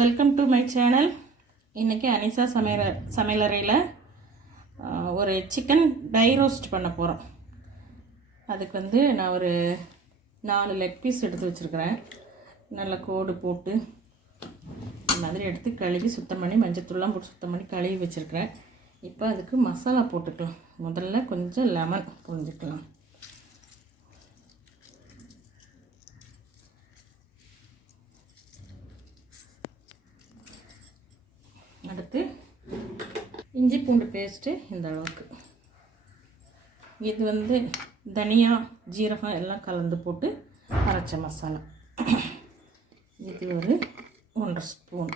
Welcome to my channel. இன்றைக்கி அனிசா சமையலறையில் ஒரு சிக்கன் டை ரோஸ்ட் பண்ண போகிறோம். அதுக்கு நான் ஒரு 4 லெக் பீஸ் எடுத்து வச்சுருக்கிறேன். நல்லா கோடு போட்டு இந்த மாதிரி எடுத்து கழுவி சுத்தம் பண்ணி மஞ்சத்தூள்லாம் போட்டு சுத்தம் பண்ணி கழுவி வச்சுருக்கிறேன். இப்போ அதுக்கு மசாலா போட்டுக்கலாம். முதல்ல கொஞ்சம் லெமன் புரிஞ்சுக்கலாம். அடுத்து இஞ்சி பூண்டு பேஸ்ட்டு இந்த அளவுக்கு. இது தனியா ஜீரகம் எல்லாம் கலந்து போட்டு அரைச்ச மசாலா. இது ஒரு 1.5 ஸ்பூன்.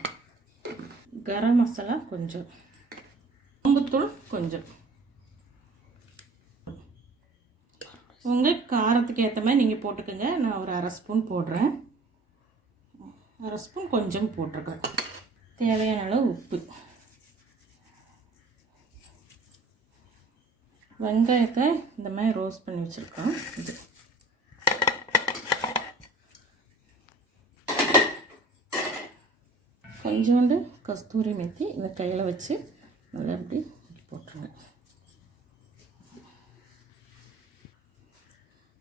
கரம் மசாலா கொஞ்சம், சோம்புத்தூள் கொஞ்சம். உங்கள் காரத்துக்கு ஏற்ற மாதிரி நீங்கள் போட்டுக்கோங்க. நான் ஒரு 1/2 ஸ்பூன் போடுறேன். 1/2 ஸ்பூன் கொஞ்சம் போட்டிருக்கேன். தேவையான அளவு உப்பு. வெங்காயத்தை இந்த மாதிரி ரோஸ்ட் பண்ணி வச்சுருக்கோம். இது கொஞ்சோண்டு கஸ்தூரி மெத்தி இந்த கையில் வச்சு நல்லா அப்படி போட்டுருங்க.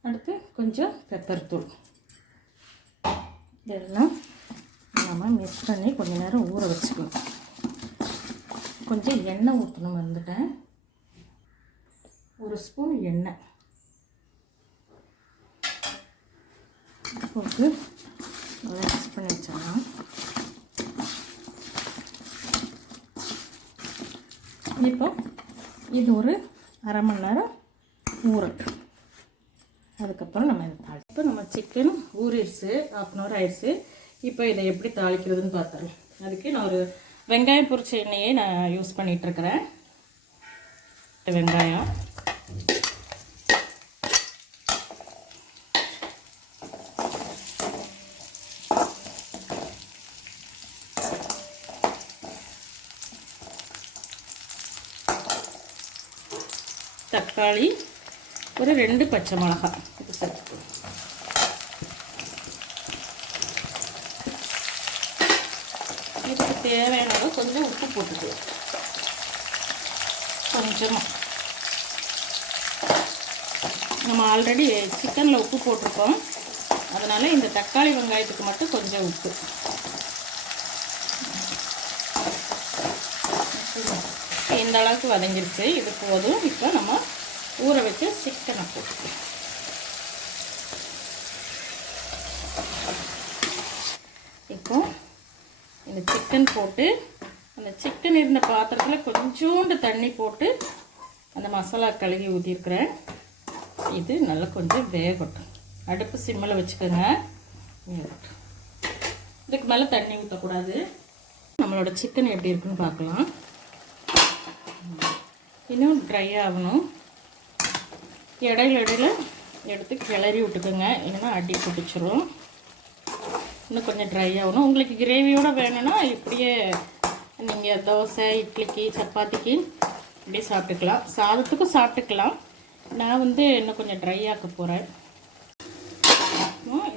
அடுத்து கொஞ்சம் பெப்பர் தூள். இதெல்லாம் நம்ம மிக்ஸ் பண்ணி கொஞ்சம் நேரம் ஊற வச்சுக்கணும். கொஞ்சம் எண்ணெய் ஊற்றணும் வந்துட்டேன். 1 ஸ்பூன் எண்ணெய் போட்டு நல்லா மிக்ஸ் பண்ணி வச்சிடலாம். இப்போ இது ஒரு 1/2 மணி நேரம் ஊறட்டும். அதுக்கப்புறம் நம்ம இதை இப்போ நம்ம சிக்கன் ஊறிடுச்சு, 1/2 hour ஆயிடுச்சு. இப்போ இதை எப்படி தாளிக்கிறதுன்னு பார்த்துடலாம். அதுக்கு நான் ஒரு வெங்காயம் பொரிச்ச எண்ணெயை நான் யூஸ் பண்ணிகிட்ருக்கிறேன். வெங்காயம், தக்காளி, ஒரு 2 பச்சை மிளகாய் இது சேர்த்துக்கணும். இதுக்கு தேவையான அளவு கொஞ்சம் உப்பு போட்டுக்கலாம். கொஞ்சமாக நம்ம ஆல்ரெடி சிக்கனில் உப்பு போட்டிருக்கோம். அதனால் இந்த தக்காளி வெங்காயத்துக்கு மட்டும் கொஞ்சம் உப்பு. இந்த அளவுக்கு வதங்கிருச்சு. இது போதும். இப்போ நம்ம ஊற வச்சு சிக்கனை போட்டுக்கலாம். இப்போ இந்த சிக்கன் போட்டு அந்த சிக்கன் இருந்த பாத்திரத்தில் கொஞ்சோண்டு தண்ணி போட்டு அந்த மசாலா கழுவி ஊற்றிருக்கிறேன். இது நல்லா கொஞ்சம் வேகட்டும். அடுப்பு சிம்மில் வச்சுக்கோங்க. வேகட்டும். இதுக்கு மேலே தண்ணி ஊற்றக்கூடாது. நம்மளோட சிக்கன் எப்படி இருக்குன்னு பார்க்கலாம். இன்னும் ட்ரை ஆகணும். இடையில எடுத்து கிளறி விட்டுக்கோங்க, இல்லைன்னா அடி பிடிச்சிரும். இன்னும் கொஞ்சம் ட்ரை ஆகணும். உங்களுக்கு கிரேவியோடு வேணும்னா இப்படியே நீங்கள் தோசை, இட்லிக்கு, சப்பாத்திக்கு இப்படியே சாப்பிட்டுக்கலாம். சாதத்துக்கும் சாப்பிட்டுக்கலாம். நான் இன்னும் கொஞ்சம் ட்ரை ஆக்க போகிறேன்.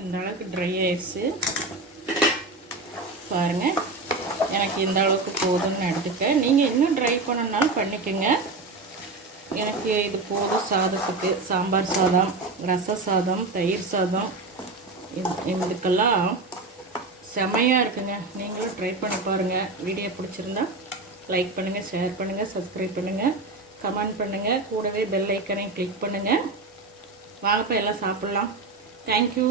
இந்த அளவுக்கு ட்ரை ஆயிடுச்சு பாருங்கள். எனக்கு இந்த அளவுக்கு போதும்னு எடுத்துக்க. நீங்கள் இன்னும் ட்ரை பண்ணனாலும் பண்ணிக்கோங்க. எனக்கு இது போதும் சாதத்துக்கு. சாம்பார் சாதம், ரச சாதம், தயிர் சாதம் இதுக்கெல்லாம் செமையாக இருக்குங்க. நீங்களும் ட்ரை பண்ணி பாருங்கள். வீடியோ பிடிச்சிருந்தா லைக் பண்ணுங்கள், ஷேர் பண்ணுங்கள், சப்ஸ்கிரைப் பண்ணுங்கள், கமெண்ட் பண்ணுங்கள். கூடவே பெல் ஐக்கனையும் கிளிக் பண்ணுங்கள். வாங்கப்போ எல்லாம் சாப்பிட்லாம். தேங்க்யூ.